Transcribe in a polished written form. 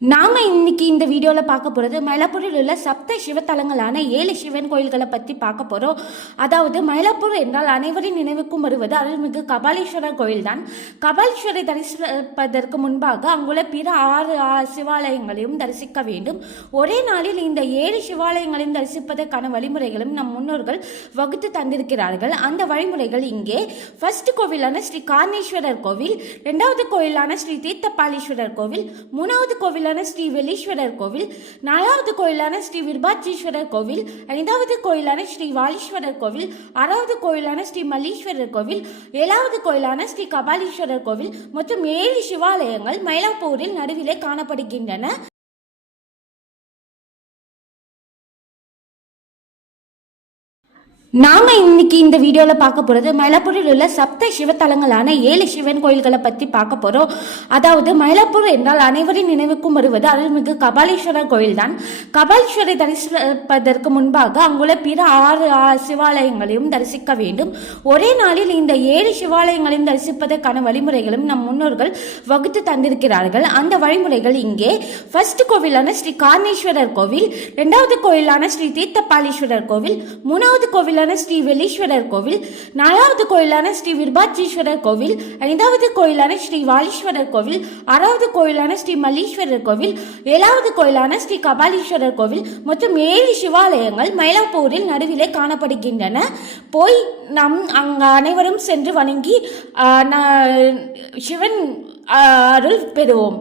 நாங்கள் இன்னைக்கு இந்த வீடியோவில் பார்க்க போகிறது மயிலாப்பூரில் உள்ள சப்த சிவத்தலங்களான 7 சிவன் கோயில்களை பற்றி பார்க்க போகிறோம். அதாவது மயிலாப்பூர் என்றால் அனைவரின் நினைவுக்கும் வருவது அருள்மிகு கபாலீஸ்வரர் கோயில் தான். கபாலீஸ்வரை தரிசிப்பதற்கு முன்பாக அங்குள்ள பிற 6 சிவாலயங்களையும் தரிசிக்க வேண்டும். ஒரே நாளில் இந்த 7 சிவாலயங்களையும் தரிசிப்பதற்கான வழிமுறைகளும் நம் முன்னோர்கள் வகுத்து தந்திருக்கிறார்கள். அந்த வழிமுறைகள் இங்கே. ஃபர்ஸ்ட் கோவிலான ஸ்ரீ காரணேஸ்வரர் கோவில், 2வது கோயிலான ஸ்ரீ தீர்த்தபாலீஸ்வரர் கோவில், 3வது கோவில் ஸ்ரீ வெள்ளீஸ்வரர் கோவில், 4வது கோயிலான ஸ்ரீ விருபாட்சீஸ்வரர் கோவில், 5வது கோயிலான ஸ்ரீ வாலீஸ்வரர் கோவில், 6வது கோயிலான ஸ்ரீ மல்லீஸ்வரர் கோவில், 7வது கோயிலான ஸ்ரீ கபாலீஸ்வரர் கோவில். மொத்தம் 7 சிவாலயங்கள் மயிலாப்பூரில் நடுவிலே காணப்படுகின்றன. நாங்கள் இன்னைக்கு இந்த வீடியோவில் பார்க்க போகிறது மயிலாப்பூரில் உள்ள சப்த சிவத்தலங்களான 7 சிவன் கோயில்களை பற்றி பார்க்க போகிறோம். அதாவது மயிலாப்பூர் என்றால் அனைவரின் நினைவுக்கும் வருவது அருள்மிகு கபாலீஸ்வரர் கோயில் தான். கபாலீஸ்வரை தரிசிப்பதற்கு முன்பாக அங்குள்ள பிற 6 சிவாலயங்களையும் தரிசிக்க வேண்டும். ஒரே நாளில் இந்த 7 சிவாலயங்களையும் தரிசிப்பதற்கான வழிமுறைகளும் நம் முன்னோர்கள் வகுத்து தந்திருக்கிறார்கள். அந்த வழிமுறைகள் இங்கே. ஃபர்ஸ்ட் கோவிலான ஸ்ரீ காரணேஸ்வரர் கோவில், 2வது கோயிலான ஸ்ரீ தீர்த்தபாலீஸ்வரர் கோவில், 3வது கோவில் ஸ்ரீ வெள்ளீஸ்வரர் கோவில், 4வது கோயிலான ஸ்ரீ விருபாட்சீஸ்வரர் கோவில், 5வது கோயிலான ஸ்ரீ வாலீஸ்வரர் கோவில், 6வது கோயிலான ஸ்ரீ மல்லீஸ்வரர் கோவில், 7வது கோயிலான ஸ்ரீ கபாலீஸ்வரர் கோவில். மொத்தம் 7 சிவாலயங்கள் மயிலாப்பூரில் நடுவிலே காணப்படுகின்றன. போய் நாம் அங்கு அனைவரும் சென்று வணங்கி சிவன் அருள் பெறுவோம்.